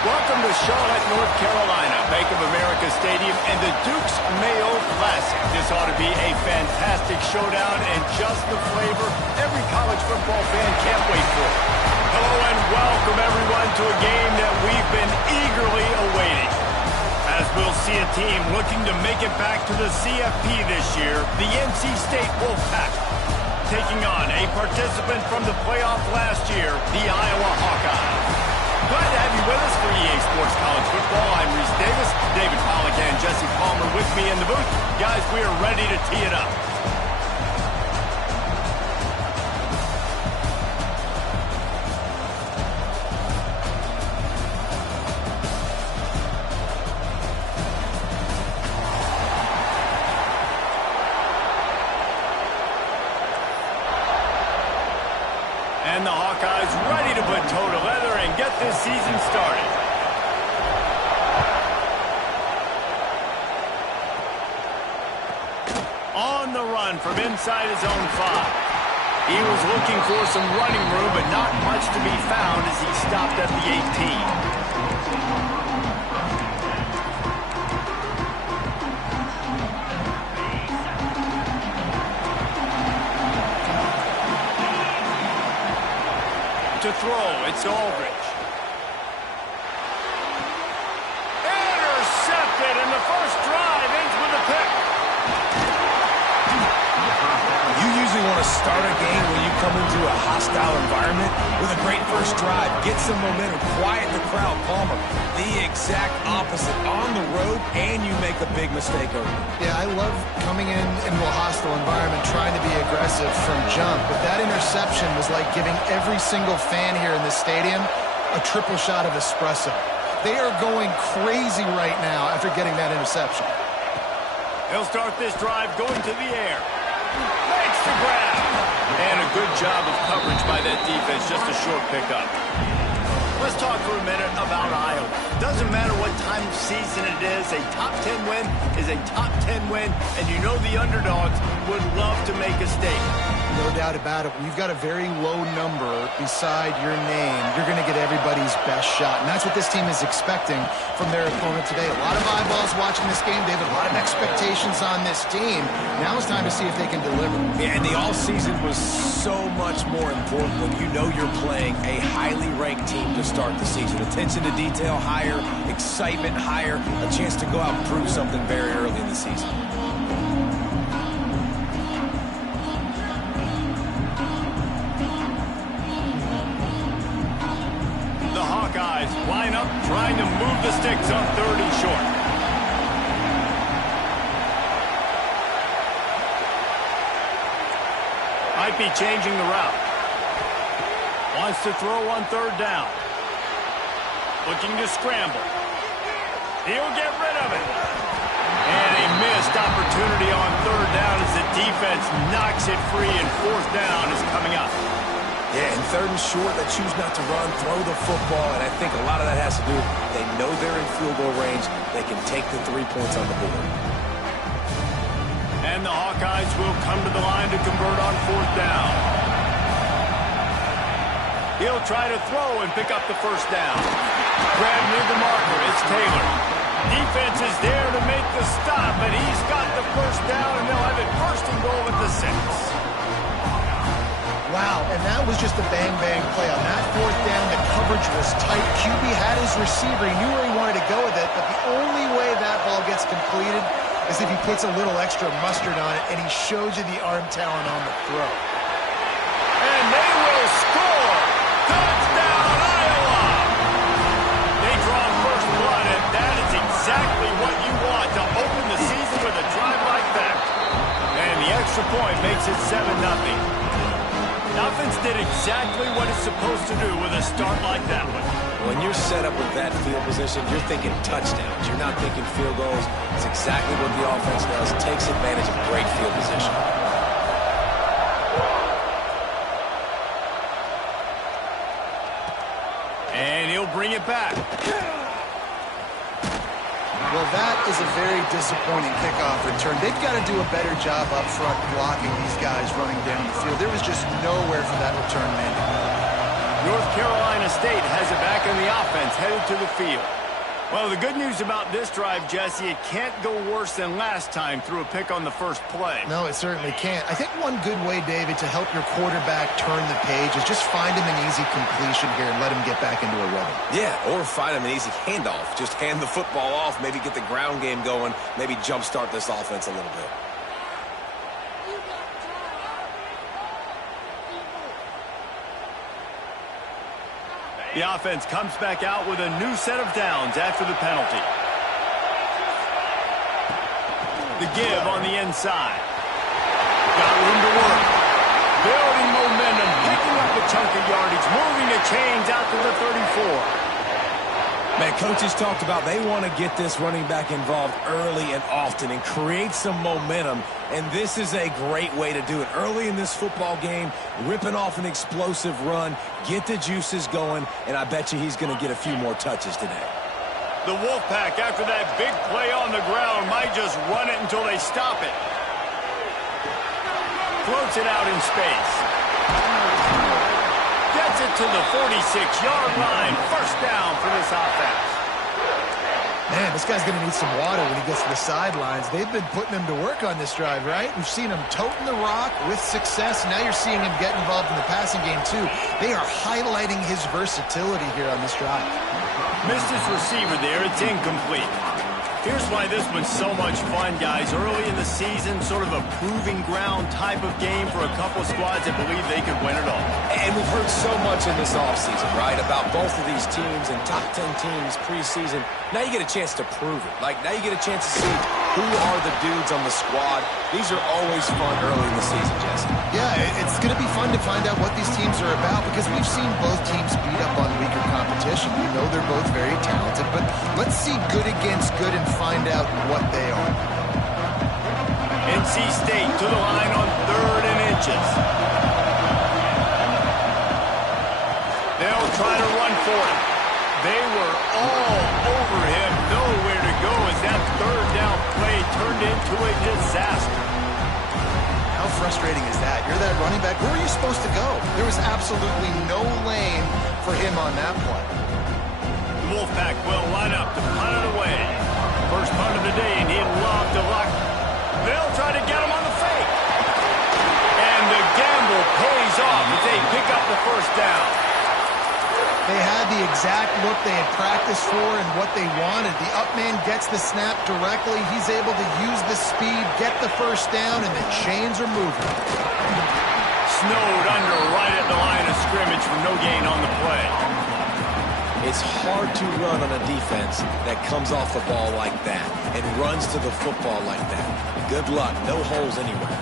Welcome to Charlotte, North Carolina, Bank of America Stadium, and the Duke's Mayo Classic. This ought to be a fantastic showdown and just the flavor every college football fan can't wait for. Hello and welcome, everyone, to a game that we've been eagerly awaiting. As we'll see a team looking to make it back to the CFP this year, the NC State Wolfpack, taking on a participant from the playoff last year, the Iowa Hawkeyes. Glad to have you with us for EA Sports College Football. I'm Reese Davis, David Pollack and Jesse Palmer with me in the booth. Guys, we are ready to tee it up. And the Hawkeyes ready to put toe to leather and get this season started. On the run from inside his own 5. He was looking for some running room, but not much to be found as he stopped at the 18. To throw, it's Aldridge. Intercepted, and the first drive ends with a pick. You usually want to start a game when you come into a hostile environment with a great first drive. Get some momentum, quiet the crowd. Palmer, the exact opposite. On the road, and you make a big mistake over it. Yeah, I love coming into a hostile environment, trying to be aggressive from jump, but that interception was like giving every single fan here in this stadium a triple shot of espresso. They are going crazy right now after getting that interception. He'll start this drive going to the air. Makes the grab. And a good job of coverage by that defense, just a short pickup. Let's talk for a minute about Iowa. Doesn't matter what time of season it is, a top 10 win is a top 10 win, and you know the underdogs would love to make a stake. No doubt about it. When you've got a very low number beside your name, you're going to get everybody's best shot. And that's what this team is expecting from their opponent today. A lot of eyeballs watching this game, David. A lot of expectations on this team. Now it's time to see if they can deliver. Yeah, and the all-season was so much more important when you know you're playing a highly ranked team to start the season. Attention to detail higher, excitement higher, a chance to go out and prove something very early in the season. Hawkeyes line up, trying to move the sticks on 3rd and short. Might be changing the route. Wants to throw on 3rd down. Looking to scramble. He'll get rid of it. And a missed opportunity on 3rd down as the defense knocks it free, and 4th down is coming up. Yeah, and 3rd and short, they choose not to run, throw the football, and I think a lot of that has to do, they know they're in field goal range. They can take the 3 points on the board. And the Hawkeyes will come to the line to convert on 4th down. He'll try to throw and pick up the 1st down. Grab near the marker, it's Taylor. Defense is there to make the stop, but he's got the 1st down, and they'll have it 1st and goal at the 6. Wow, and that was just a bang-bang play. On that 4th down, the coverage was tight. QB had his receiver. He knew where he wanted to go with it, but the only way that ball gets completed is if he puts a little extra mustard on it, and he shows you the arm talent on the throw. And they will score! Touchdown, Iowa! They draw first blood, and that is exactly what you want to open the season with a drive like that. And the extra point makes it 7-0. Offense did exactly what it's supposed to do with a start like that one. When you're set up with that field position, you're thinking touchdowns. You're not thinking field goals. It's exactly what the offense does. Takes advantage of great field position. And he'll bring it back. Well, that is a very disappointing kickoff return. They've got to do a better job up front blocking these guys running down the field. There was just nowhere for that return man to go. North Carolina State has it back in the offense, headed to the field. Well, the good news about this drive, Jesse, it can't go worse than last time through a pick on the first play. No, it certainly can't. I think one good way, David, to help your quarterback turn the page is just find him an easy completion here and let him get back into a rhythm. Yeah, or find him an easy handoff. Just hand the football off, maybe get the ground game going, maybe jumpstart this offense a little bit. The offense comes back out with a new set of downs after the penalty. The give on the inside. Got room to work. Building momentum, picking up a chunk of yardage, moving the chains out to the 34. Man, coaches talked about they want to get this running back involved early and often and create some momentum, and this is a great way to do it. Early in this football game, ripping off an explosive run, get the juices going, and I bet you he's going to get a few more touches today. The Wolfpack, after that big play on the ground, might just run it until they stop it. Floats it out in space. Gets it to the 46-yard line. First down for this offense. Man, this guy's going to need some water when he gets to the sidelines. They've been putting him to work on this drive, right? We've seen him toting the rock with success. Now you're seeing him get involved in the passing game, too. They are highlighting his versatility here on this drive. Missed his receiver there. It's incomplete. Here's why this was so much fun, guys. Early in the season, sort of a proving ground type of game for a couple squads that believe they could win it all. And we've heard so much in this offseason, right, about both of these teams and top 10 teams preseason. Now you get a chance to prove it. Like, now you get a chance to see who are the dudes on the squad. These are always fun early in the season, Jesse. Yeah, it's going to be fun to find out what these teams are about because we've seen both teams beat up on weaker competition. We know they're both very talented, but let's see good against good and find out what they are. NC State to the line on 3rd and inches. They'll try to run for it. They were all over him. Nowhere to go as that 3rd down play turned into a disaster. How frustrating is that? You're that running back. Where are you supposed to go? There was absolutely no lane for him on that play. The Wolfpack will line up to punt it away. First punt of the day, and he'd love to lock. They'll try to get him on the fake. And the gamble pays off as they pick up the first down. They had the exact look they had practiced for and what they wanted. The up man gets the snap directly. He's able to use the speed, get the first down, and the chains are moving. Snowed under right at the line of scrimmage for no gain on the play. It's hard to run on a defense that comes off the ball like that and runs to the football like that. Good luck. No holes anywhere.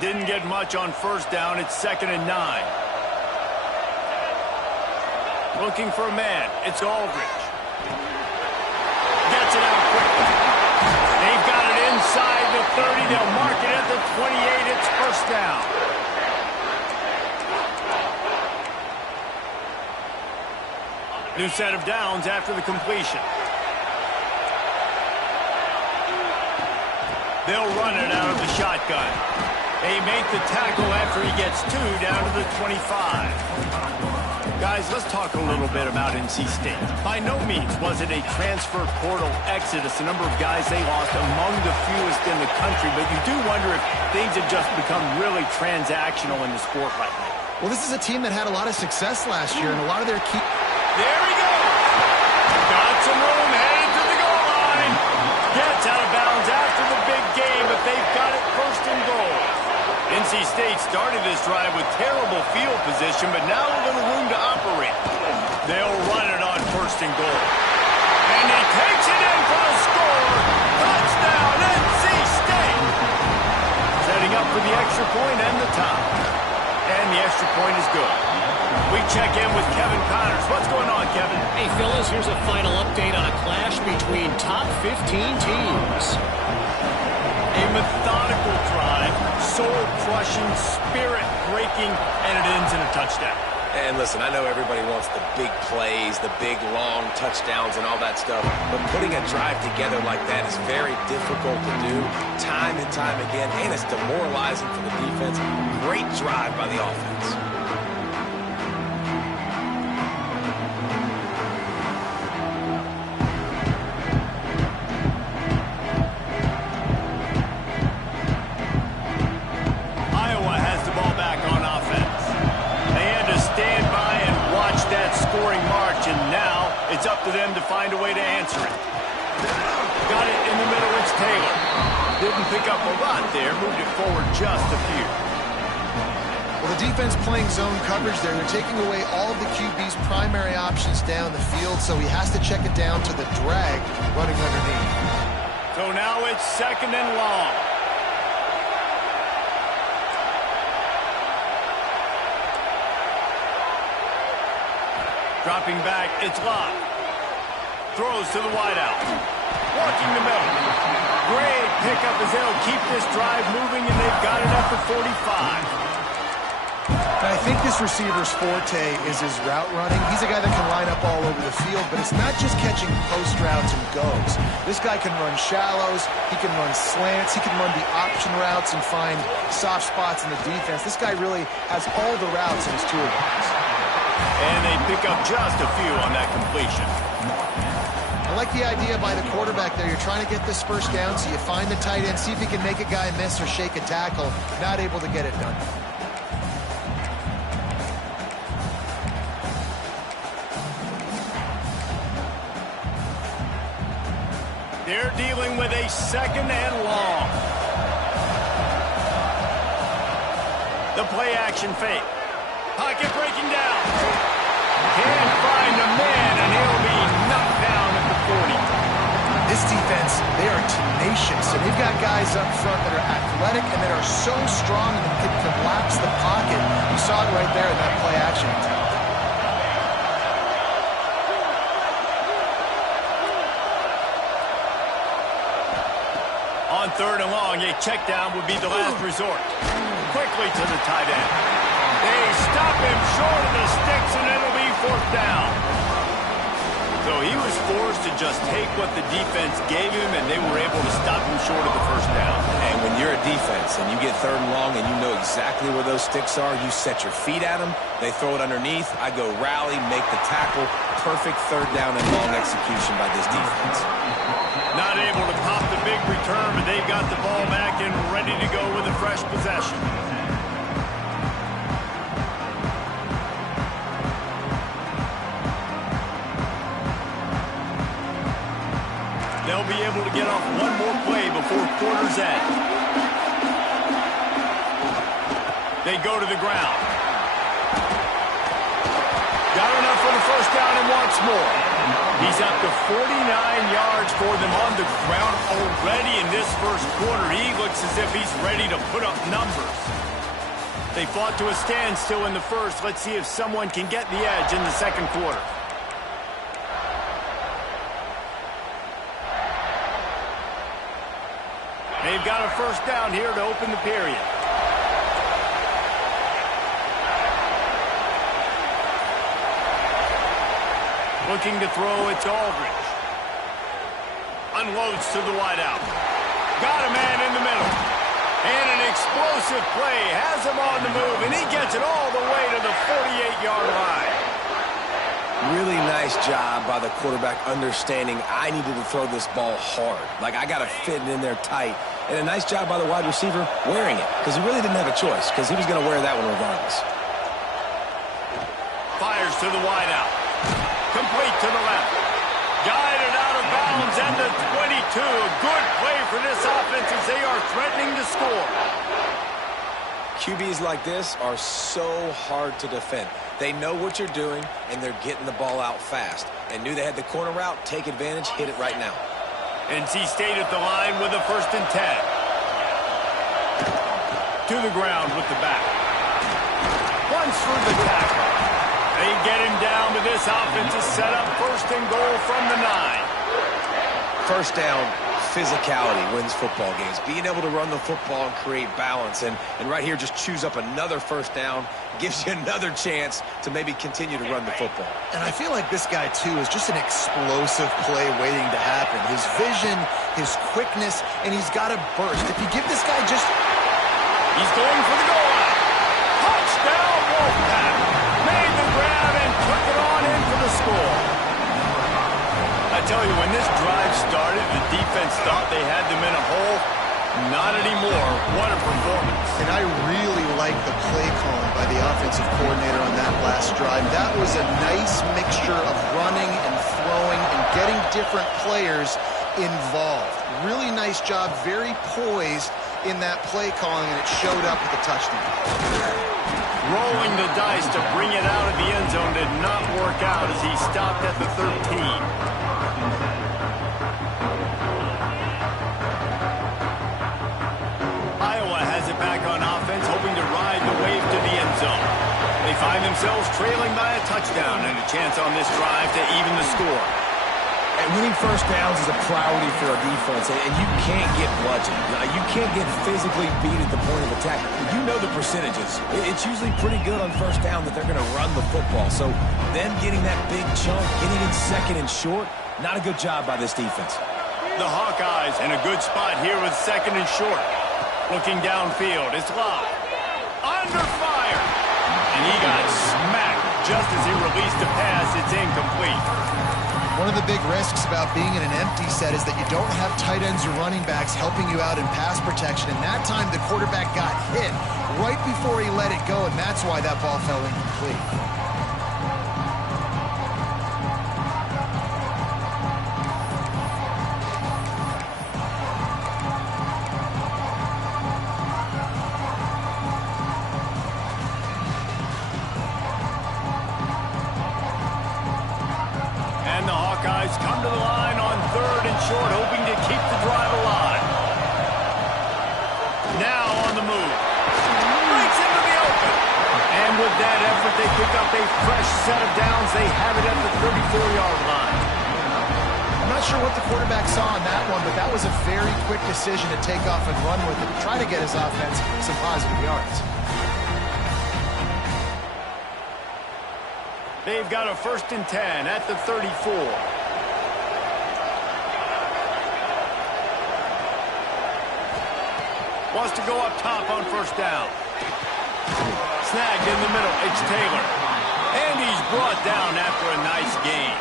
Didn't get much on first down. It's 2nd and 9. Looking for a man. It's Aldridge. Gets it out quickly. They've got it inside the 30. They'll mark it at the 28. It's first down. New set of downs after the completion. They'll run it out of the shotgun. They make the tackle after he gets 2 down to the 25. Guys, let's talk a little bit about NC State. By no means was it a transfer portal exodus. The number of guys they lost among the fewest in the country, but you do wonder if things have just become really transactional in the sport right now. Well, this is a team that had a lot of success last year, and a lot of their key... There he goes! Got some room, headed to the goal line. Gets out of bounds after the big game, but they've got it first and goal. NC State started this drive with terrible field position, but now a little room to operate. They'll run it on first and goal. And he takes it in for the score. Touchdown, NC State! Setting up for the extra point and the tie. And the extra point is good. We check in with Kevin Connors. What's going on, Kevin? Hey, fellas, here's a final update on a clash between top 15 teams. A methodical drive, soul-crushing, spirit-breaking, and it ends in a touchdown. And listen, I know everybody wants the big plays, the big, long touchdowns and all that stuff, but putting a drive together like that is very difficult to do time and time again, and it's demoralizing for the defense. Great drive by the offense. It's up to them to find a way to answer it. Got it in the middle, it's Taylor. Didn't pick up a lot there, moved it forward just a few. Well, the defense playing zone coverage there. They're taking away all of the QB's primary options down the field, so he has to check it down to the drag running underneath. So now it's 2nd and long. Dropping back, it's Locke. Throws to the wideout. Walking the middle. Great pickup as they'll keep this drive moving, and they've got it up to 45. And I think this receiver's forte is his route running. He's a guy that can line up all over the field, but it's not just catching post routes and goes. This guy can run shallows, he can run slants, he can run the option routes and find soft spots in the defense. This guy really has all the routes in his toolbox. And they pick up just a few on that completion. I like the idea by the quarterback there. You're trying to get this first down, so you find the tight end, see if he can make a guy miss or shake a tackle. Not able to get it done. They're dealing with a 2nd and long. The play action fake. Pocket breaking down. Can't find a man, and he'll be knocked down at the 40. This defense, they are tenacious, and they've got guys up front that are athletic and that are so strong and can collapse the pocket. You saw it right there in that play action attempt. On 3rd and long, a check down would be the last resort. Quickly to the tight end. They stop him short of the sticks, and it'll be 4th down. So he was forced to just take what the defense gave him, and they were able to stop him short of the 1st down. And when you're a defense and you get 3rd and long and you know exactly where those sticks are, you set your feet at them, they throw it underneath, I go rally, make the tackle. Perfect 3rd down and long execution by this defense. Not able to pop the big return, but they've got the ball back and ready to go with a fresh possession. They'll be able to get off one more play before quarter's end. They go to the ground. Got enough for the 1st down and wants more. He's up to 49 yards for them on the ground already in this 1st quarter. He looks as if he's ready to put up numbers. They fought to a standstill in the 1st. Let's see if someone can get the edge in the 2nd quarter. They've got a 1st down here to open the period. Looking to throw, it's Aldridge. Unloads to the wideout. Got a man in the middle. And an explosive play has him on the move, and he gets it all the way to the 48-yard line. Really nice job by the quarterback understanding I needed to throw this ball hard. Like, I got to fit it in there tight. And a nice job by the wide receiver wearing it, because he really didn't have a choice, because he was going to wear that one regardless. Fires to the wideout. Complete to the left. Guided out of bounds at the 22. A good play for this offense as they are threatening to score. QBs like this are so hard to defend. They know what you're doing, and they're getting the ball out fast. And knew they had the corner route, take advantage, hit it right now. NC State at the line with a 1st and 10. To the ground with the back. Runs through the tackle. They get him down, but this offense is set up 1st and goal from the 9. 1st down, physicality wins football games. Being able to run the football and create balance. And right here, just choose up another first down. Gives you another chance to maybe continue to run the football. And I feel like this guy, too, is just an explosive play waiting to happen. His vision, his quickness, and he's got a burst. If you give this guy just... He's going for the goal line. Touchdown, Wolfpack. Made the grab and took it on in for the score. I tell you, when this drive started, the defense thought they had them in a hole. Not anymore. What a performance. And I really like the play calling by the offensive coordinator on that last drive. That was a nice mixture of running and throwing and getting different players involved. Really nice job, very poised in that play calling, and it showed up with a touchdown. Rolling the dice to bring it out of the end zone did not work out as he stopped at the 13. Back on offense, hoping to ride the wave to the end zone. They find themselves trailing by a touchdown and a chance on this drive to even the score. And winning first downs is a priority for a defense, and you can't get bludgeoned. You can't get physically beat at the point of attack. You know the percentages. It's usually pretty good on first down that they're going to run the football. So them getting that big chunk, getting in second and short, not a good job by this defense. The Hawkeyes in a good spot here with second and short. Looking downfield, it's locked. Under fire. And he got smacked just as he released a pass. It's incomplete. One of the big risks about being in an empty set is that you don't have tight ends or running backs helping you out in pass protection. And that time the quarterback got hit right before he let it go, and that's why that ball fell incomplete. Come to the line on third and short, hoping to keep the drive alive. Now on the move. Breaks into the open. And with that effort, they pick up a fresh set of downs. They have it at the 34-yard line. I'm not sure what the quarterback saw on that one, but that was a very quick decision to take off and run with it, try to get his offense some positive yards. They've got a 1st and 10 at the 34. Wants to go up top on first down. Snagged in the middle. It's Taylor. And he's brought down after a nice gain.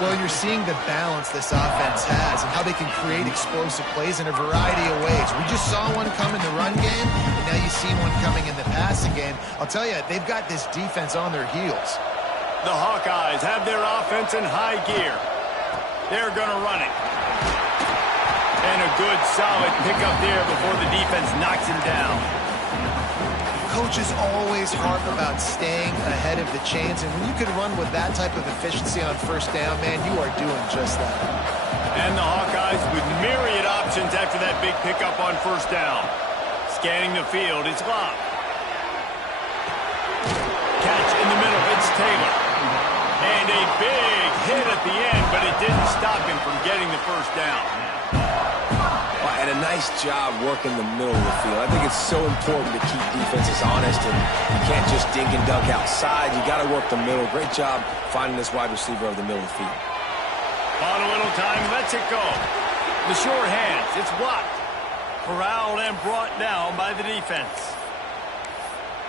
Well, you're seeing the balance this offense has and how they can create explosive plays in a variety of ways. We just saw one come in the run game, and now you see one coming in the passing game. I'll tell you, they've got this defense on their heels. The Hawkeyes have their offense in high gear. They're going to run it. And a good, solid pickup there before the defense knocks him down. Coaches always harp about staying ahead of the chains, and when you can run with that type of efficiency on first down, man, you are doing just that. And the Hawkeyes with myriad options after that big pickup on first down. Scanning the field, it's locked. Catch in the middle, it's Taylor. And a big hit at the end, but it didn't stop him from getting the first down. And a nice job working the middle of the field. I think it's so important to keep defenses honest, and you can't just dink and dunk outside. You got to work the middle. Great job finding this wide receiver of the middle of the field. On a little time, lets it go. The short hands, it's blocked. Corralled and brought down by the defense.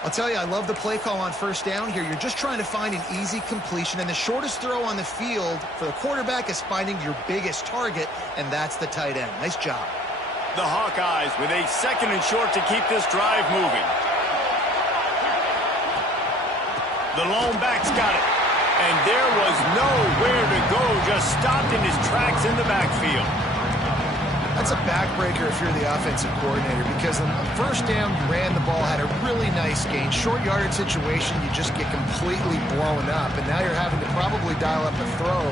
I'll tell you, I love the play call on first down here. You're just trying to find an easy completion, and the shortest throw on the field for the quarterback is finding your biggest target, and that's the tight end. Nice job. The Hawkeyes with a 2nd and short to keep this drive moving. The lone back's got it. And there was nowhere to go, just stopped in his tracks in the backfield. That's a backbreaker if you're the offensive coordinator, because on the first down, you ran the ball, had a really nice gain. Short yardage situation, you just get completely blown up, and now you're having to probably dial up a throw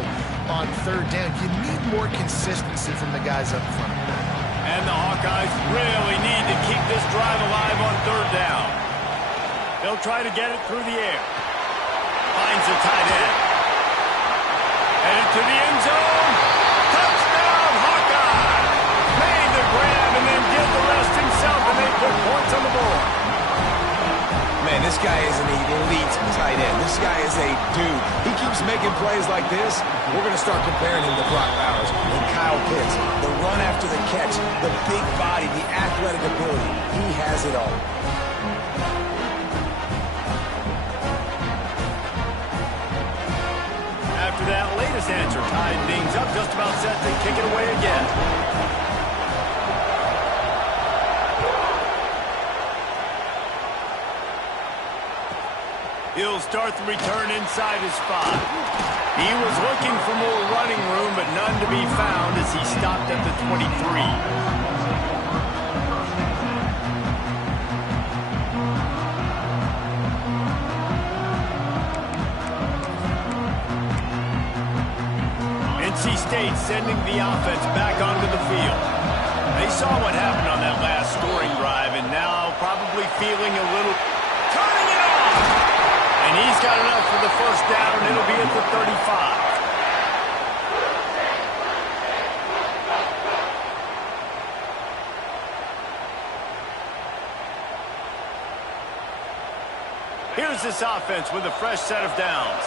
on third down. You need more consistency from the guys up front. And the Hawkeyes really need to keep this drive alive on third down. They'll try to get it through the air. Finds the tight end. Headed to the end zone. Touchdown, Hawkeyes! this guy is an elite tight end. This guy is a dude. He keeps making plays like this. We're going to start comparing him to Brock Bowers and Kyle Pitts. The run after the catch, the big body, the athletic ability. He has it all. After that latest answer, tied things up, just about set to kick it away again. He'll start the return inside his 5. He was looking for more running room, but none to be found as he stopped at the 23. NC State sending the offense back onto the field. They saw what happened on that last scoring drive, and now probably feeling a little... Turning it off! And he's got enough for the first down, and it'll be at the 35. Here's this offense with a fresh set of downs.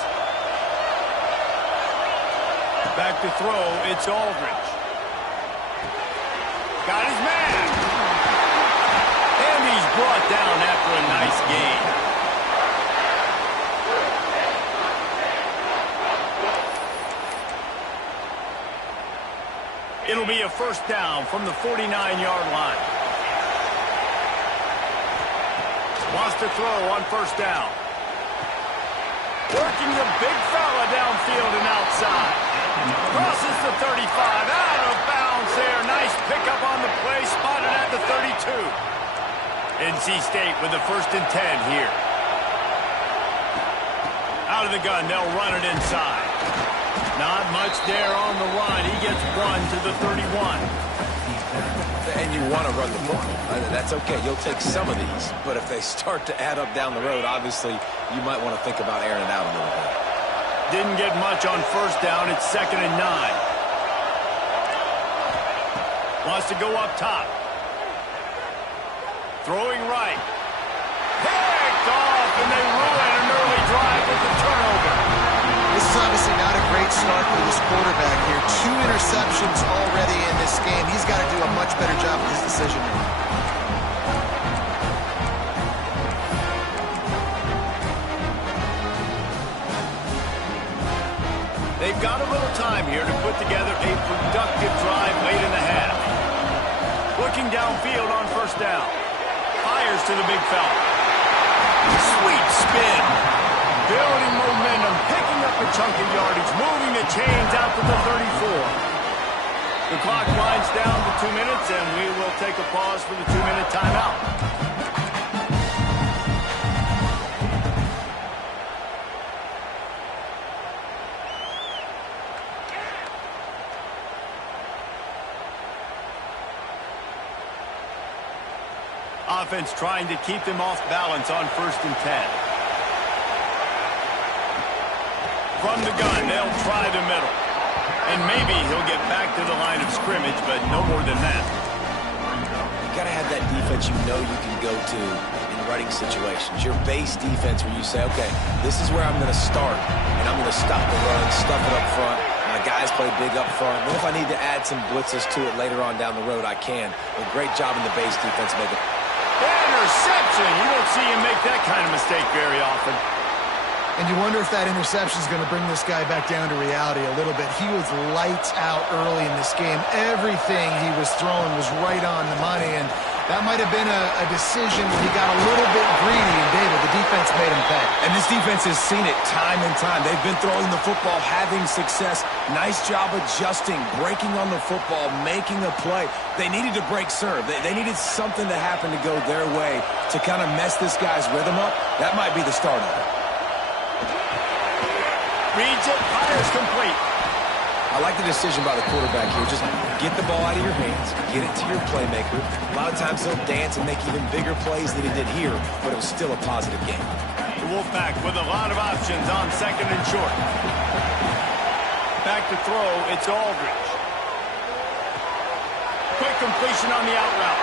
Back to throw, it's Aldridge. Got his man. And he's brought down after a nice gain. It'll be a first down from the 49-yard line. Wants to throw on first down. Working the big fella downfield and outside. Crosses the 35, out of bounds there. Nice pickup on the play, spotted at the 32. NC State with the 1st and 10 here. Out of the gun, they'll run it inside. Not much there on the run. He gets 1 to the 31. And you want to run the ball. That's okay. You'll take some of these. But if they start to add up down the road, obviously, you might want to think about airing it out a little bit. Didn't get much on first down. It's 2nd and 9. Wants to go up top. Throwing right. Picked off, and they ruin an early drive with the turnover. This is obviously not a great start for this quarterback here. 2 interceptions already in this game. He's got to do a much better job with his decision-making. They've got a little time here to put together a productive drive late in the half. Looking downfield on first down. Fires to the big fella. Sweet spin. Building momentum, picking up a chunk of yardage, moving the chains out to the 34. The clock winds down to 2 minutes, and we will take a pause for the 2-minute timeout. Offense trying to keep them off balance on 1st and 10. From the gun, they'll try the middle. And maybe he'll get back to the line of scrimmage, but no more than that. You got to have that defense you know you can go to in running situations. Your base defense where you say, okay, this is where I'm going to start, and I'm going to stop the run, stuff it up front. My guys play big up front. Then if I need to add some blitzes to it later on down the road, I can. A great job in the base defense making. Interception! You don't see him make that kind of mistake very often. And you wonder if that interception is going to bring this guy back down to reality a little bit. He was lights out early in this game. Everything he was throwing was right on the money, and that might have been a decision where he got a little bit greedy, and David, the defense made him pay. And this defense has seen it time and time. They've been throwing the football, having success. Nice job adjusting, breaking on the football, making a play. They needed to break serve. They needed something to happen to go their way to kind of mess this guy's rhythm up. That might be the start of it. Reads it, fires complete. I like the decision by the quarterback here. Just get the ball out of your hands, get it to your playmaker. A lot of times they'll dance and make even bigger plays than he did here, but it was still a positive game. The Wolfpack with a lot of options on 2nd and short. Back to throw, it's Aldridge. Quick completion on the out route.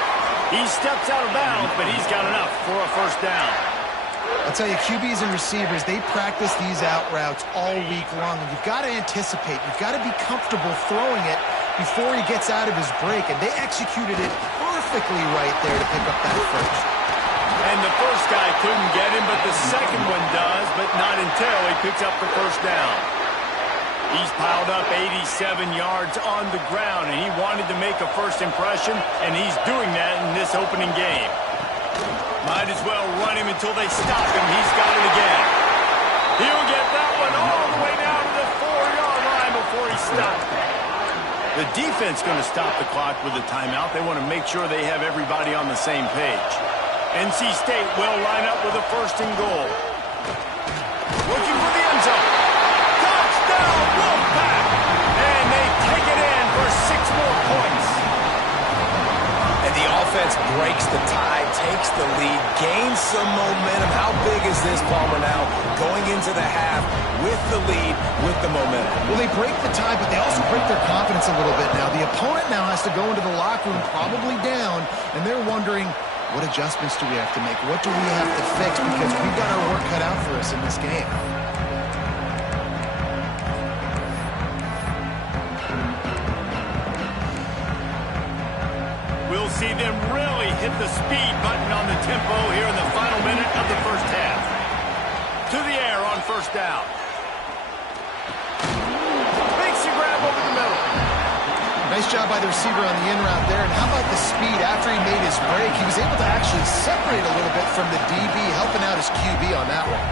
He steps out of bounds, but he's got enough for a first down. I'll tell you, QBs and receivers, they practice these out routes all week long. And you've got to anticipate. You've got to be comfortable throwing it before he gets out of his break. And they executed it perfectly right there to pick up that first. And the first guy couldn't get him, but the second one does, but not until he picks up the first down. He's piled up 87 yards on the ground, and he wanted to make a first impression, and he's doing that in this opening game. Might as well run him until they stop him. He's got it again. He'll get that one all the way down to the 4-yard line before he stopped. The defense going to stop the clock with a timeout. They want to make sure they have everybody on the same page. NC State will line up with a first and goal. Looking for the end zone. Touchdown, Wolfpack! And they take it in for 6 more points. And the offense breaks the tie, takes the lead, gains some momentum. How big is this, Palmer, now? Going into the half with the lead, with the momentum. Well, they break the tie, but they also break their confidence a little bit now. The opponent now has to go into the locker room probably down, and they're wondering, what adjustments do we have to make? What do we have to fix? Because we've got our work cut out for us in this game. We'll see them really hit the speed button on the tempo here in the final minute of the first half. To the air on first down. Makes a grab over the middle. Nice job by the receiver on the in route there. And how about the speed after he made his break? He was able to actually separate a little bit from the DB, helping out his QB on that one.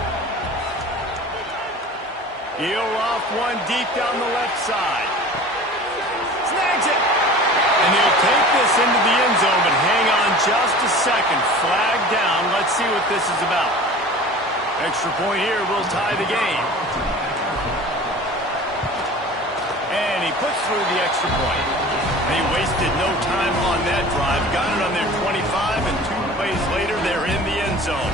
He'll off one deep down the left side. Snags it. And he'll take this into the end zone, but hang on just a second. Flag down. Let's see what this is about. Extra point here will tie the game. And he puts through the extra point. And he wasted no time on that drive. Got it on their 25, and 2 plays later, they're in the end zone.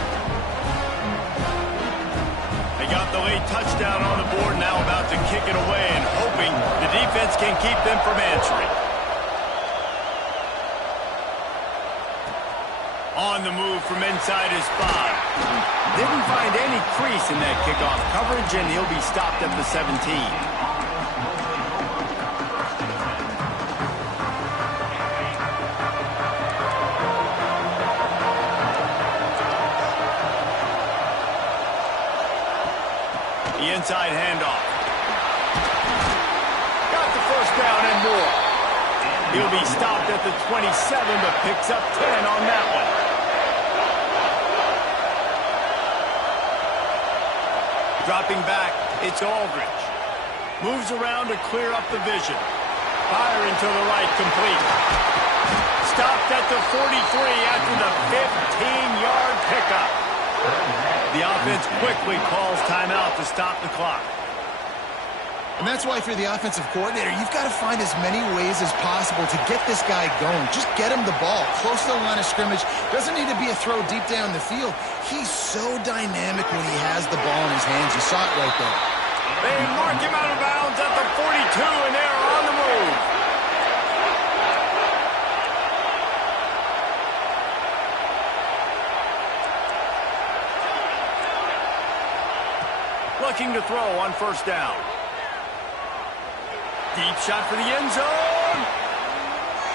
They got the late touchdown on the board, now about to kick it away and hoping the defense can keep them from answering. On the move from inside his 5. Didn't find any crease in that kickoff coverage, and he'll be stopped at the 17. The inside handoff. Got the first down and more. He'll be stopped at the 27, but picks up 10 on that one. Dropping back, it's Aldridge. Moves around to clear up the vision. Firing to the right, complete. Stopped at the 43 after the 15-yard pickup. The offense quickly calls timeout to stop the clock. And that's why, if you're the offensive coordinator, you've got to find as many ways as possible to get this guy going. Just get him the ball close to the line of scrimmage. Doesn't need to be a throw deep down the field. He's so dynamic when he has the ball in his hands. You saw it right there. They mark him out of bounds at the 42, and they're on the move. Looking to throw on first down. Deep shot for the end zone.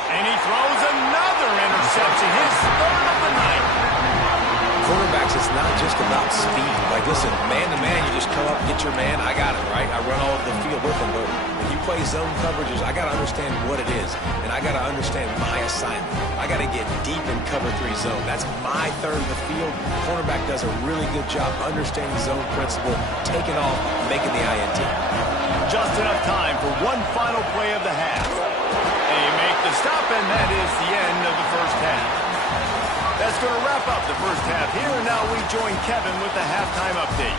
And he throws another interception. His third of the night. Quarterbacks, it's not just about speed. Like, listen, man-to-man, you just come up, get your man, I got it, right? I run all over the field with him. But when you play zone coverages, I got to understand what it is. And I got to understand my assignment. I got to get deep in cover 3 zone. That's my third of the field. Cornerback does a really good job understanding zone principle, taking off, making the INT. Just enough time for one final play of the half. They make the stop, and that is the end of the first half. That's going to wrap up the first half here, and now we join Kevin with the halftime update.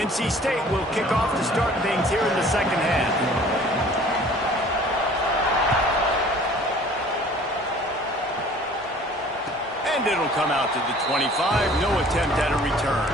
NC State will kick off to start things here in the second half. And it'll come out to the 25. No attempt at a return.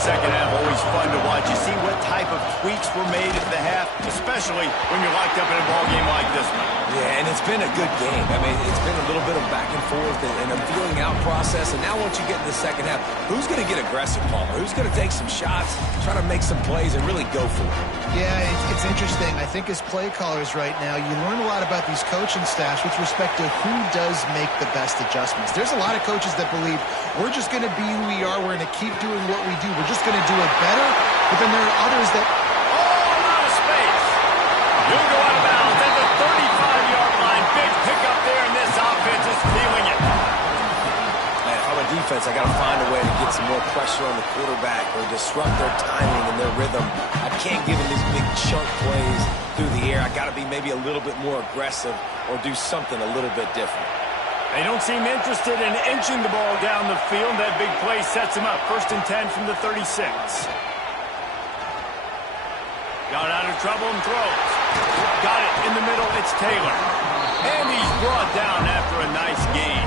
second half always fun to watch. You see what type of tweaks were made at the half, especially when you're locked up in a ball game like this one. Yeah, and it's been a good game. I mean, it's been a little bit of back and forth and a feeling out process. And now once you get in the second half, who's going to get aggressive, Palmer? Who's going to take some shots, try to make some plays, and really go for it? Yeah, it's interesting. I think as play callers right now, you learn a lot about these coaching staffs with respect to who does make the best adjustments. There's a lot of coaches that believe we're just going to be who we are. We're going to keep doing what we do. We're just going to do it better. But then there are others that... Oh, out of space. He'll go out of bounds at the 35-yard line. Big pickup there, and this offense is feeling it. Man, if I'm a defense, I got to find a way to get some more pressure on the quarterback or disrupt their timing and their rhythm. I can't give them these big chunk plays through the air. I got to be maybe a little bit more aggressive or do something a little bit different. They don't seem interested in inching the ball down the field. That big play sets them up. 1st and 10 from the 36. Got out of trouble and throws. Got it in the middle. It's Taylor. And he's brought down after a nice game.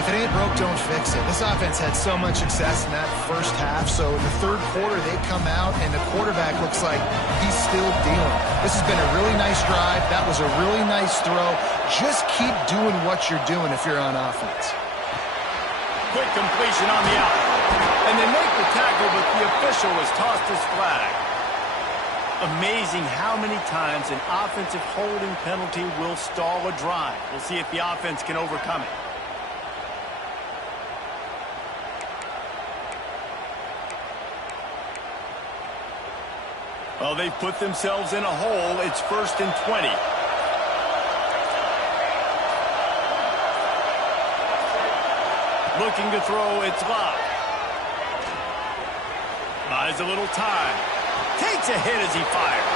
If it ain't broke, don't fix it. This offense had so much success in that first half, so in the third quarter they come out and the quarterback looks like he's still dealing. This has been a really nice drive. That was a really nice throw. Just keep doing what you're doing if you're on offense. Quick completion on the out. And they make the tackle, but the official has tossed his flag. Amazing how many times an offensive holding penalty will stall a drive. We'll see if the offense can overcome it. Well, they've put themselves in a hole. It's 1st and 20. Looking to throw, it's locked. Buys a little time. Takes a hit as he fires.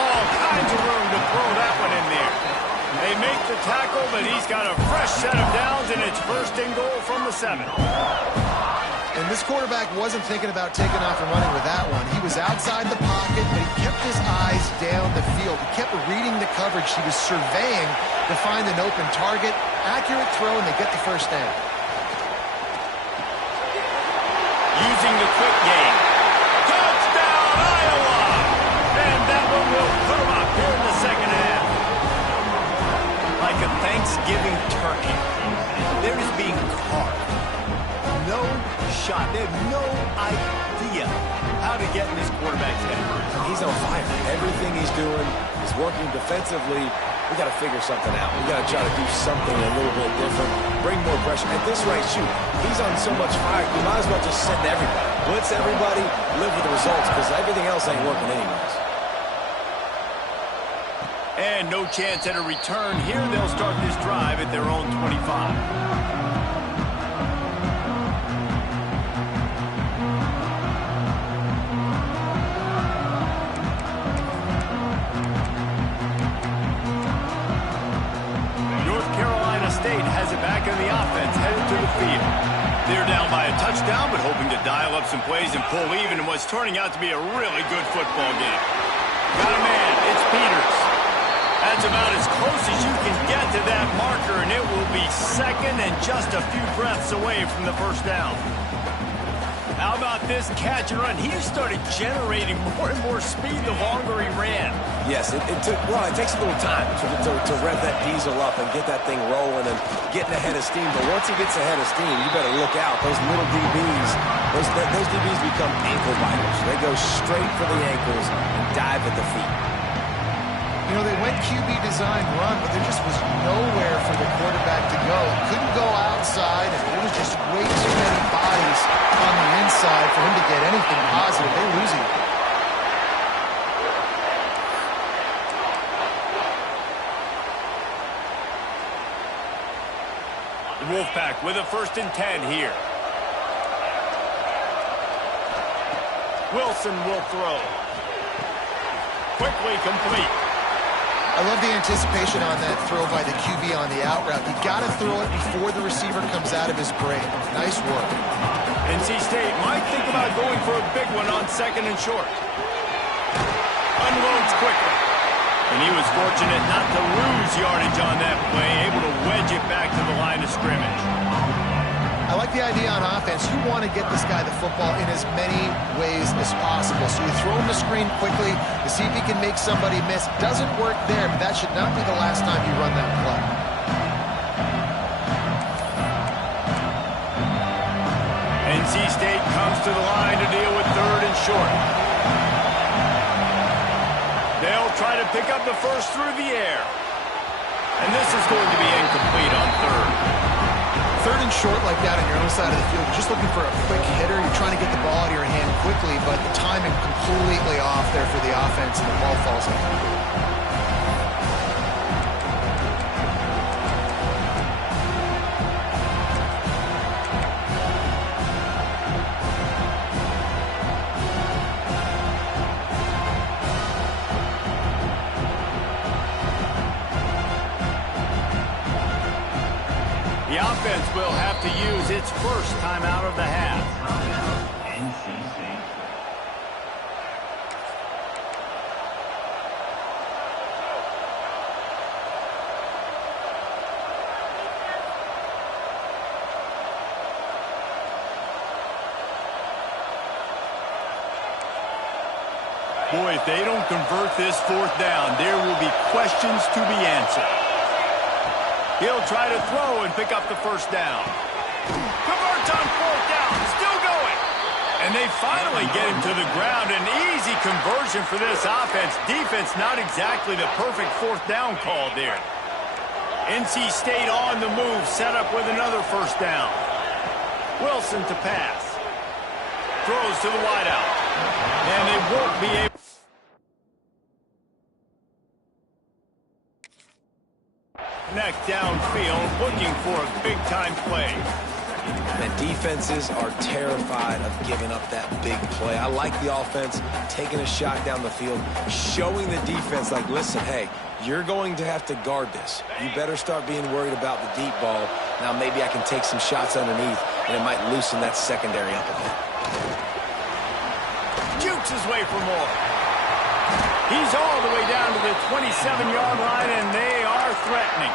All kinds of room to throw that one in there. They make the tackle, but he's got a fresh set of downs, and it's 1st and goal from the 7. And this quarterback wasn't thinking about taking off and running with that one. He was outside the pocket, but he kept his eyes down the field. He kept reading the coverage. He was surveying to find an open target. Accurate throw, and they get the 1st down. Using the quick game. Touchdown, Iowa! And that one will put them up here in the second half. Like a Thanksgiving turkey, they're just being carved. No shot. They have no idea how to get in this quarterback's head. He's on fire. Everything he's doing is working defensively. We got to figure something out. We got to try to do something a little bit different. Bring more pressure. At this rate, shoot, he's on so much fire. You might as well just send everybody. Blitz everybody, live with the results, because everything else ain't working anyways. And no chance at a return here. They'll start this drive at their own 25. State has it back in the offense, headed to the field. They're down by a touchdown, but hoping to dial up some plays and pull even in what's turning out to be a really good football game. Got a man, it's Peters. That's about as close as you can get to that marker, and it will be 2nd and just a few breaths away from the 1st down. How about this catch and run? He started generating more and more speed the longer he ran. Yes, it takes a little time to rev that diesel up and get that thing rolling and getting ahead of steam. But once he gets ahead of steam, you better look out. Those little DBs, those DBs become ankle biters. They go straight for the ankles and dive at the feet. You know, they went QB design run, but there just was nowhere for the quarterback to go. He couldn't go outside, and there was just way too many bodies on the inside for him to get anything positive. They're losing it. The Wolfpack with a 1st and 10 here. Wilson will throw. Quickly complete. I love the anticipation on that throw by the QB on the out route. You got to throw it before the receiver comes out of his break. Nice work. NC State might think about going for a big one on 2nd and short. Unloads quickly. And he was fortunate not to lose yardage on that play, able to wedge it back to the line of scrimmage. I I like the idea on offense. You want to get this guy the football in as many ways as possible. So you throw him the screen quickly to see if he can make somebody miss. Doesn't work there, but that should not be the last time you run that play. NC State comes to the line to deal with 3rd and short. They'll try to pick up the first through the air. And this is going to be incomplete on 3rd. 3rd and short like that on your own side of the field, you're just looking for a quick hitter. You're trying to get the ball out of your hand quickly, but the timing completely off there for the offense, and the ball falls incomplete. The offense will have to use its first time out of the half. NC State. Boy, if they don't convert this 4th down, there will be questions to be answered. He'll try to throw and pick up the first down. Converts on 4th down, still going. And they finally get him to the ground. An easy conversion for this offense. Defense not exactly the perfect 4th down call there. NC State on the move, set up with another first down. Wilson to pass. Throws to the wideout. And they won't be able. Next downfield, looking for a big-time play. And defenses are terrified of giving up that big play. I like the offense taking a shot down the field, showing the defense, like, listen, hey, you're going to have to guard this. You better start being worried about the deep ball. Now maybe I can take some shots underneath, and it might loosen that secondary up a bit. Jukes his way for more. He's all the way down to the 27-yard line, and they are threatening.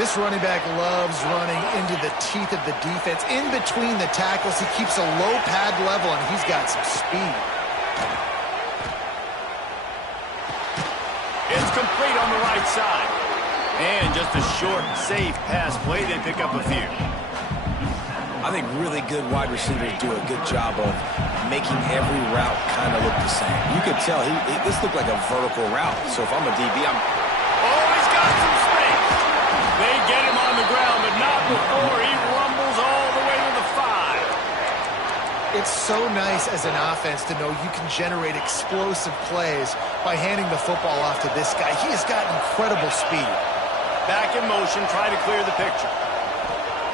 This running back loves running into the teeth of the defense. In between the tackles, he keeps a low pad level, and he's got some speed. It's complete on the right side. And just a short, safe pass play. They pick up a few. I think really good wide receivers do a good job of making every route kind of look the same. You could tell this looked like a vertical route. So if I'm a DB, Oh, he's got some space. They get him on the ground, but not before he rumbles all the way to the 5. It's so nice as an offense to know you can generate explosive plays by handing the football off to this guy. He has got incredible speed. Back in motion, try to clear the picture.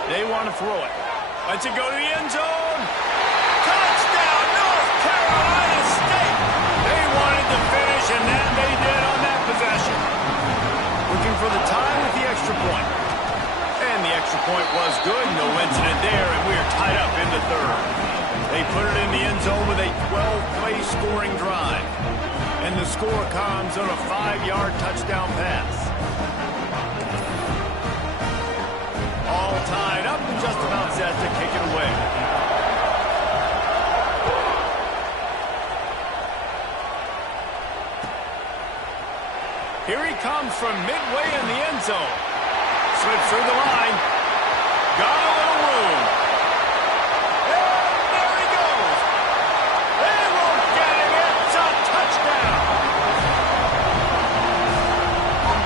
They want to throw it. Lets it go to the end zone. Touchdown, North Carolina State. They wanted to finish, and that they did on that possession. Looking for the tie with the extra point. And the extra point was good. No incident there, and we are tied up in the 3rd. They put it in the end zone with a 12-play scoring drive. And the score comes on a 5-yard touchdown pass. All tied up and just about set to kick it away. Here he comes from midway in the end zone. Slips through the line. Got a little room. And there he goes. They won't get him. It's a touchdown.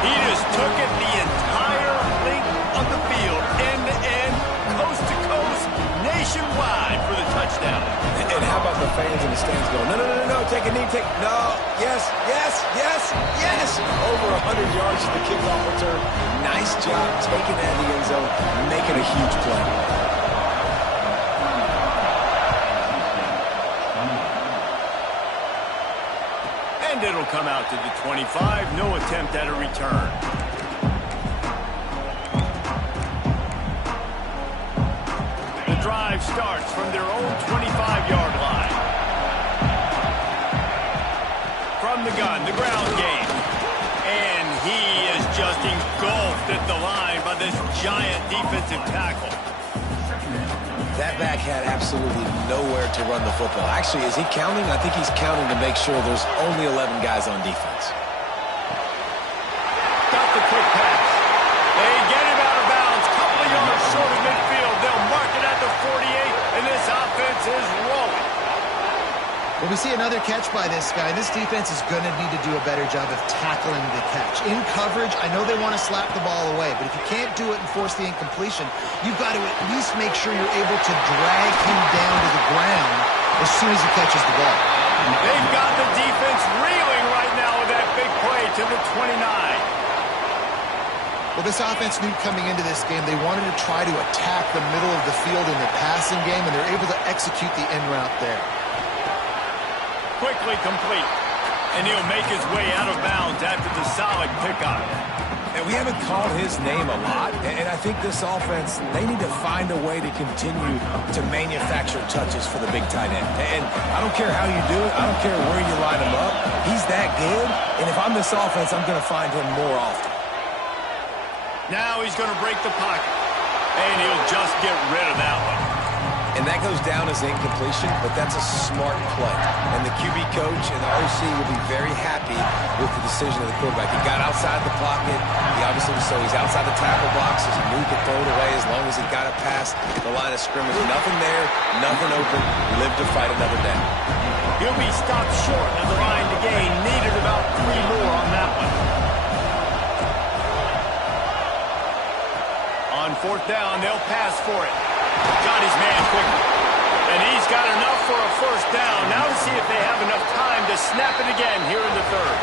He just took it the entire length of the field, end-to-end, coast-to-coast, nationwide for the touchdown. And how about the fans in the stands going, no, take a knee, no, yes. Over 100 yards to the kickoff return. Nice job taking that in the end zone, making a huge play. And it'll come out to the 25. No attempt at a return. The drive starts from their own 25-yard line. From the gun, the ground game. And he is just engulfed at the line by this giant defensive tackle. That back had absolutely nowhere to run the football. Actually, is he counting? I think he's counting to make sure there's only 11 guys on defense. Got the quick pass. They get him out of bounds. Couple of yards short of midfield. They'll mark it at the 48, and this offense is rolling. Well, we see another catch by this guy. This defense is going to need to do a better job of tackling the catch. In coverage, I know they want to slap the ball away, but if you can't do it and force the incompletion, you've got to at least make sure you're able to drag him down to the ground as soon as he catches the ball. They've got the defense reeling right now with that big play to the 29. Well, this offense knew coming into this game they wanted to try to attack the middle of the field in the passing game, and they're able to execute the end route there. Quickly complete. And he'll make his way out of bounds after the solid pickup. And we haven't called his name a lot, and I think this offense, they need to find a way to continue to manufacture touches for the big tight end. And I don't care how you do it. I don't care where you line him up. He's that good, and if I'm this offense, I'm going to find him more often. Now he's going to break the pocket, and he'll just get rid of that one. And that goes down as incompletion, but that's a smart play. And the QB coach and the OC will be very happy with the decision of the quarterback. He got outside the pocket. He obviously so he's outside the tackle box as he knew he could throw it away as long as he got it past the line of scrimmage. Nothing there, nothing open. Live to fight another down. He'll be stopped short of the line to gain. Needed about 3 more on that one. On 4th down, they'll pass for it. Got his man quickly. And he's got enough for a 1st down. Now to see if they have enough time to snap it again here in the 3rd.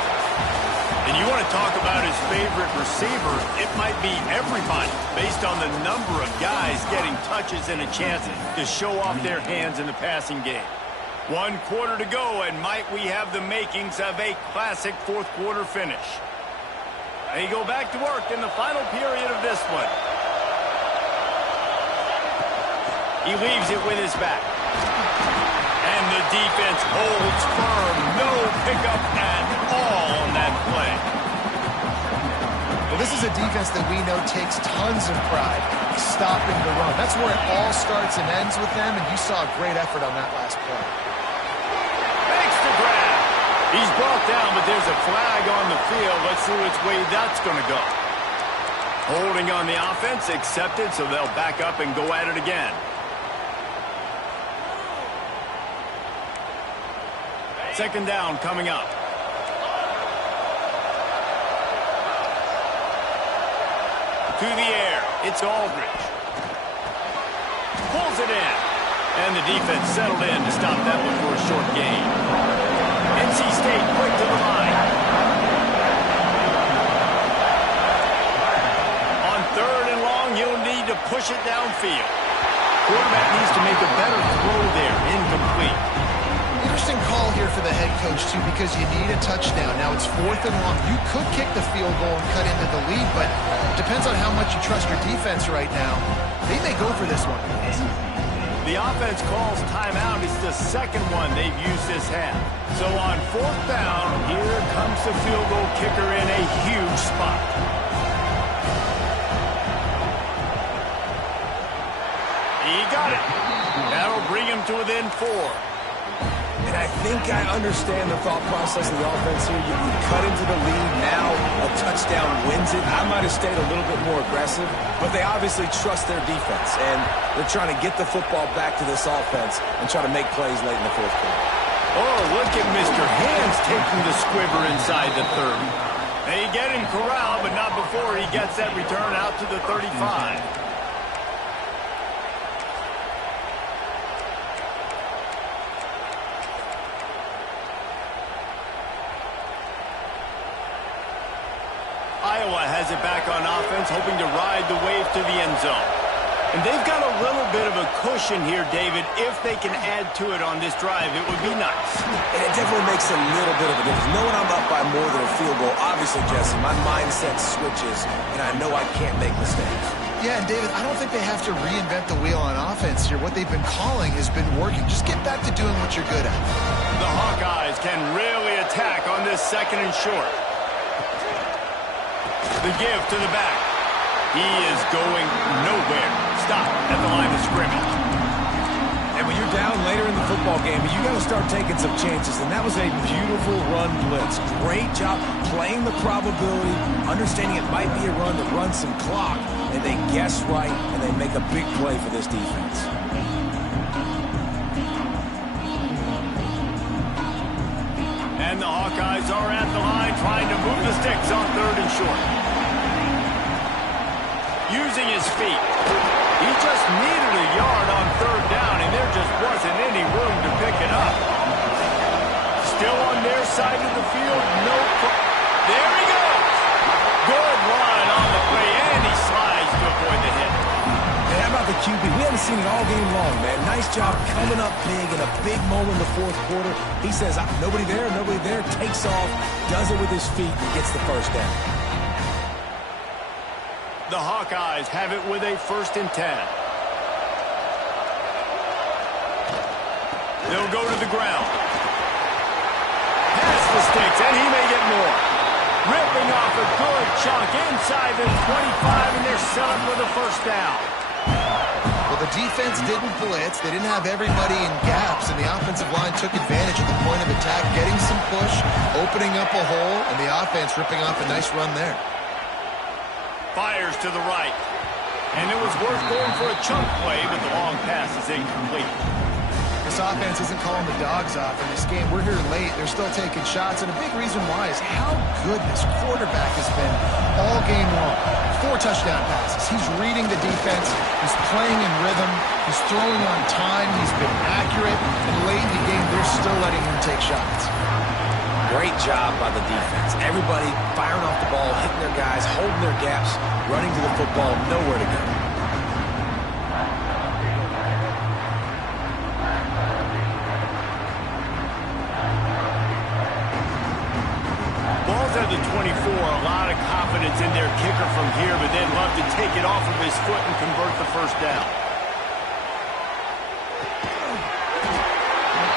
And you want to talk about his favorite receiver, it might be everybody based on the number of guys getting touches and a chance to show off their hands in the passing game. 1 quarter to go, and might we have the makings of a classic 4th quarter finish. They go back to work in the final period of this one. He leaves it with his back. And the defense holds firm. No pickup at all on that play. Well, this is a defense that we know takes tons of pride stopping the run. That's where it all starts and ends with them, and you saw a great effort on that last play. Makes the grab. He's brought down, but there's a flag on the field. Let's see which way that's going to go. Holding on the offense, accepted, so they'll back up and go at it again. Second down coming up. To the air. It's Aldridge. Pulls it in. And the defense settled in to stop that one for a short gain. NC State quick to the line. On 3rd and long, he'll need to push it downfield. Quarterback needs to make a better throw there. Incomplete. Interesting call here for the head coach, too, because you need a touchdown. Now it's 4th and long. You could kick the field goal and cut into the lead, but it depends on how much you trust your defense right now. They may go for this one. The offense calls timeout. It's the 2nd one they've used this half. So on 4th down, here comes the field goal kicker in a huge spot. He got it. That'll bring him to within 4. And I think I understand the thought process of the offense here. You cut into the lead. Now a touchdown wins it. I might have stayed a little bit more aggressive, but they obviously trust their defense, and they're trying to get the football back to this offense and try to make plays late in the 4th quarter. Oh, look at Mr. Hands taking the squibber inside the 30. They get him corralled, but not before he gets that return out to the 35. Iowa has it back on offense, hoping to ride the wave to the end zone. And they've got a little bit of a cushion here, David. If they can add to it on this drive, it would be nice. And it definitely makes a little bit of a difference. Knowing I'm up by more than a field goal, obviously, Jesse, my mindset switches, and I know I can't make mistakes. Yeah, and David, I don't think they have to reinvent the wheel on offense here. What they've been calling has been working. Just get back to doing what you're good at. The Hawkeyes can really attack on this 2nd and short. The give to the back. He is going nowhere. Stop at the line of scrimmage. later in the football game, you got to start taking some chances, and that was a beautiful run blitz. Great job playing the probability, understanding it might be a run to run some clock, and they guess right, and they make a big play for this defense. And the Hawkeyes are at the line trying to move the sticks on 3rd and short. Using his feet. He just needed a yard on 3rd down, and there just wasn't any room to pick it up. Still on their side of the field. There he goes. Good run on the play, and he slides to avoid the hit. And how about the QB? We haven't seen it all game long, man. Nice job coming up big in a big moment in the 4th quarter. He says, nobody there, takes off, does it with his feet, and gets the first down. The Hawkeyes have it with a 1st and 10. They'll go to the ground. Pass the sticks, and he may get more. Ripping off a good chunk inside the 25, and they're set up with a 1st down. Well, the defense didn't blitz. They didn't have everybody in gaps, and the offensive line took advantage of the point of attack, getting some push, opening up a hole, and the offense ripping off a nice run there. Fires to the right. And it was worth going for a chunk play, but the long pass is incomplete. This offense isn't calling the dogs off in this game. We're here late. They're still taking shots, and a big reason why is how good this quarterback has been all game long. 4 touchdown passes. He's reading the defense. He's playing in rhythm. He's throwing on time. He's been accurate. And late in the game, they're still letting him take shots. Great job by the defense. Everybody firing off the ball, hitting their guys, holding their gaps, running to the football, nowhere to go. Ball's at the 24. A lot of confidence in their kicker from here, but they'd love to take it off of his foot and convert the 1st down.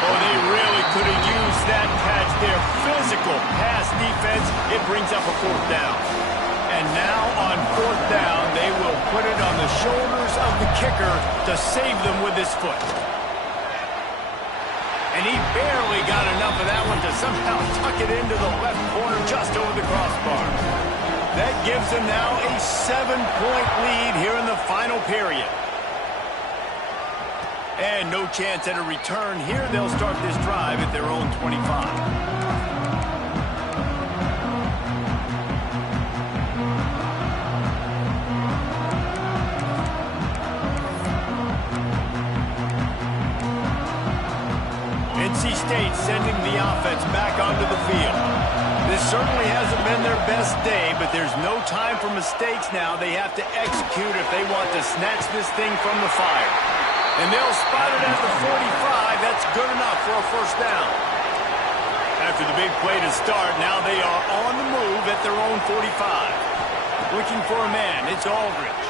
Oh, they really could have used that catch there. Physical pass defense. It brings up a 4th down. And now on 4th down, they will put it on the shoulders of the kicker to save them with his foot. And he barely got enough of that one to somehow tuck it into the left corner just over the crossbar. That gives them now a 7-point lead here in the final period. And no chance at a return here. They'll start this drive at their own 25. NC State sending the offense back onto the field. This certainly hasn't been their best day, but there's no time for mistakes now. They have to execute if they want to snatch this thing from the fire. And they'll spot it at the 45. That's good enough for a 1st down. After the big play to start, now they are on the move at their own 45. Looking for a man. It's Aldridge.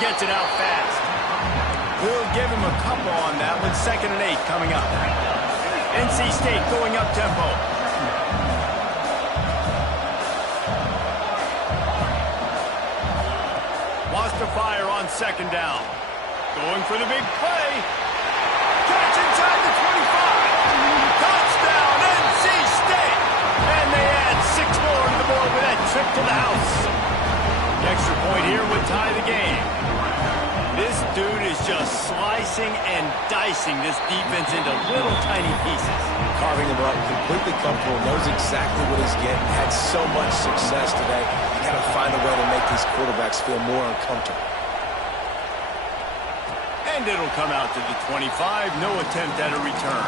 Gets it out fast. We'll give him a couple on that one. 2nd and 8 coming up. NC State going up tempo. Wants to fire on 2nd down. Going for the big play. Catch inside the 25. Touchdown, NC State. And they add 6 more to the board with that trip to the house. The extra point here would tie the game. This dude is just slicing and dicing this defense into little tiny pieces. Carving them up, completely comfortable, knows exactly what he's getting, had so much success today. You got to find a way to make these quarterbacks feel more uncomfortable. And it'll come out to the 25. No attempt at a return.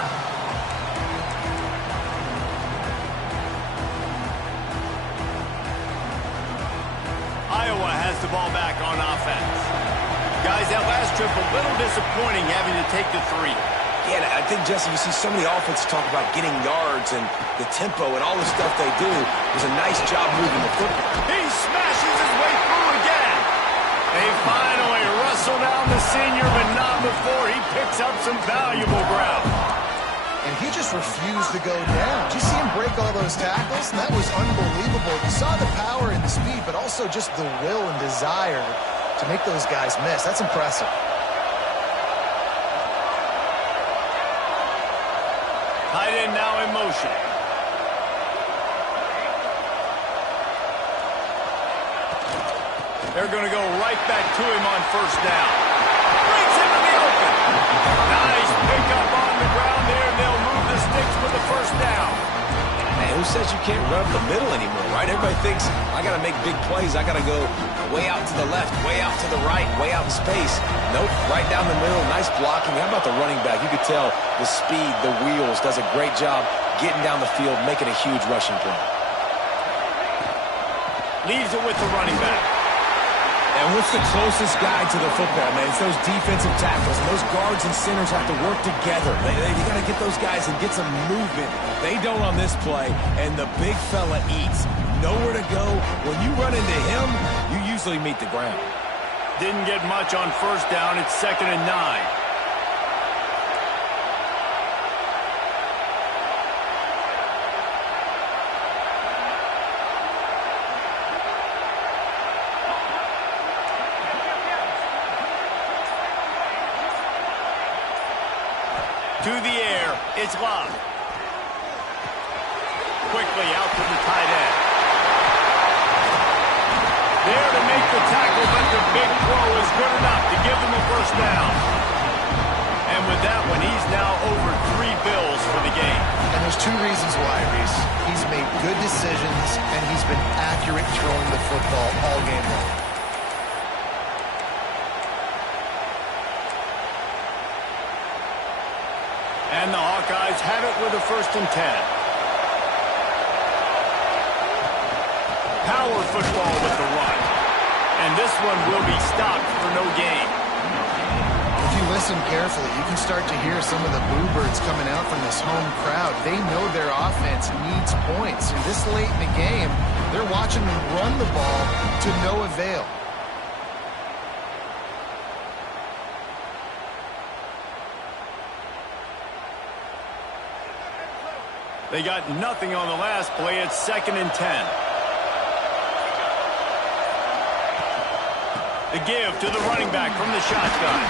Iowa has the ball back on offense. Guys, that last trip a little disappointing having to take the 3. Yeah, I think, Jesse, you see so many offenses talk about getting yards and the tempo and all the stuff they do. It was a nice job moving the football. He smashes his way through again. They finally wrestle down the senior, but not before he picks up some valuable ground. And he just refused to go down. Did you see him break all those tackles? And that was unbelievable. You saw the power and the speed, but also just the will and desire to make those guys miss. That's impressive. Tight end now in motion. They're going to go right back to him on first down. Brings him to the open. Nice pickup on the ground there. They'll move the sticks for the first down. Man, who says you can't run the middle anymore, right? Everybody thinks, I got to make big plays. I got to go way out to the left, way out to the right, way out in space. Nope, right down the middle. Nice blocking. How about the running back? You could tell the speed, the wheels, does a great job getting down the field, making a huge rushing play. Leaves it with the running back. And what's the closest guy to the football, man? It's those defensive tackles. And those guards and centers have to work together. You got to get those guys and get some movement. They don't on this play, and the big fella eats. Nowhere to go. When you run into him, you usually meet the ground. Didn't get much on first down. It's 2nd and 9. To the air, it's Love. Quickly out to the tight end. There to make the tackle, but the big throw is good enough to give them a first down. And with that one, he's now over 3 bills for the game. And there's 2 reasons why, Reese. He's made good decisions, and he's been accurate throwing the football all game long. And the Hawkeyes have it with a 1st and 10. Power football with the run. And this one will be stopped for no gain. If you listen carefully, you can start to hear some of the boo birds coming out from this home crowd. They know their offense needs points. And this late in the game, they're watching them run the ball to no avail. They got nothing on the last play. It's 2nd and 10. The give to the running back from the shotgun.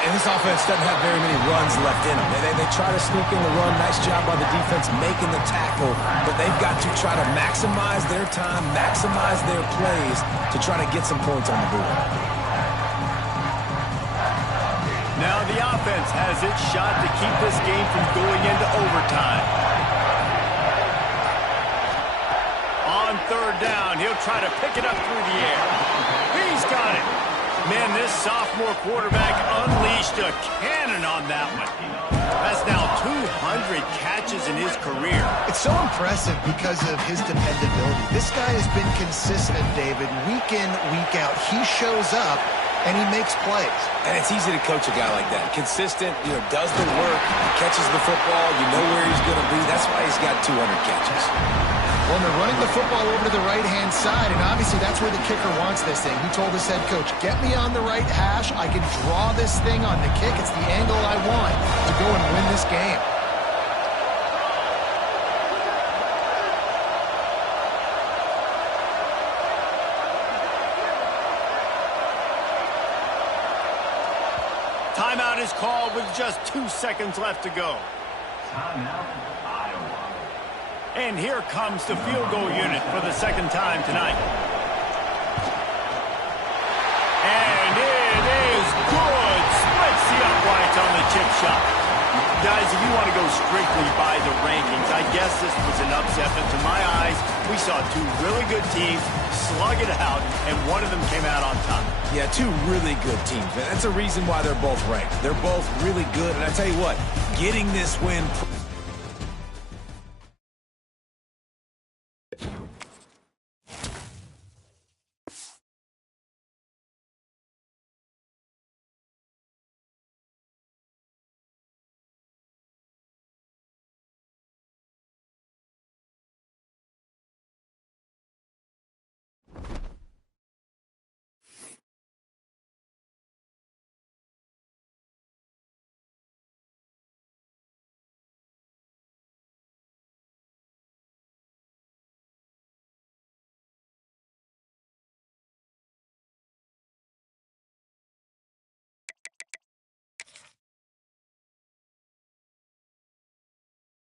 And this offense doesn't have very many runs left in them. They try to sneak in the run. Nice job by the defense making the tackle. But they've got to try to maximize their time, maximize their plays to try to get some points on the board. Now the offense has its shot to keep this game from going into overtime. On 3rd down, he'll try to pick it up through the air. He's got it. Man, this sophomore quarterback unleashed a cannon on that one. That's now 200 catches in his career. It's so impressive because of his dependability. This guy has been consistent, David, week in, week out. He shows up, and he makes plays. And it's easy to coach a guy like that. Consistent, does the work, catches the football, you know where he's going to be. That's why he's got 200 catches. Well, they're running the football over to the right-hand side, and obviously that's where the kicker wants this thing. He told his head coach, get me on the right hash. I can draw this thing on the kick. It's the angle I want to go and win this game. Timeout is called with just 2 seconds left to go. Timeout, Iowa. And here comes the field goal unit for the 2nd time tonight. And it is good. Splits the uprights on the chip shot. Guys, if you want to go strictly by the rankings, I guess this was an upset, but to my eyes, we saw 2 really good teams slug it out, and one of them came out on top. Yeah, 2 really good teams. And that's a reason why they're both ranked. They're both really good, and I tell you what, getting this win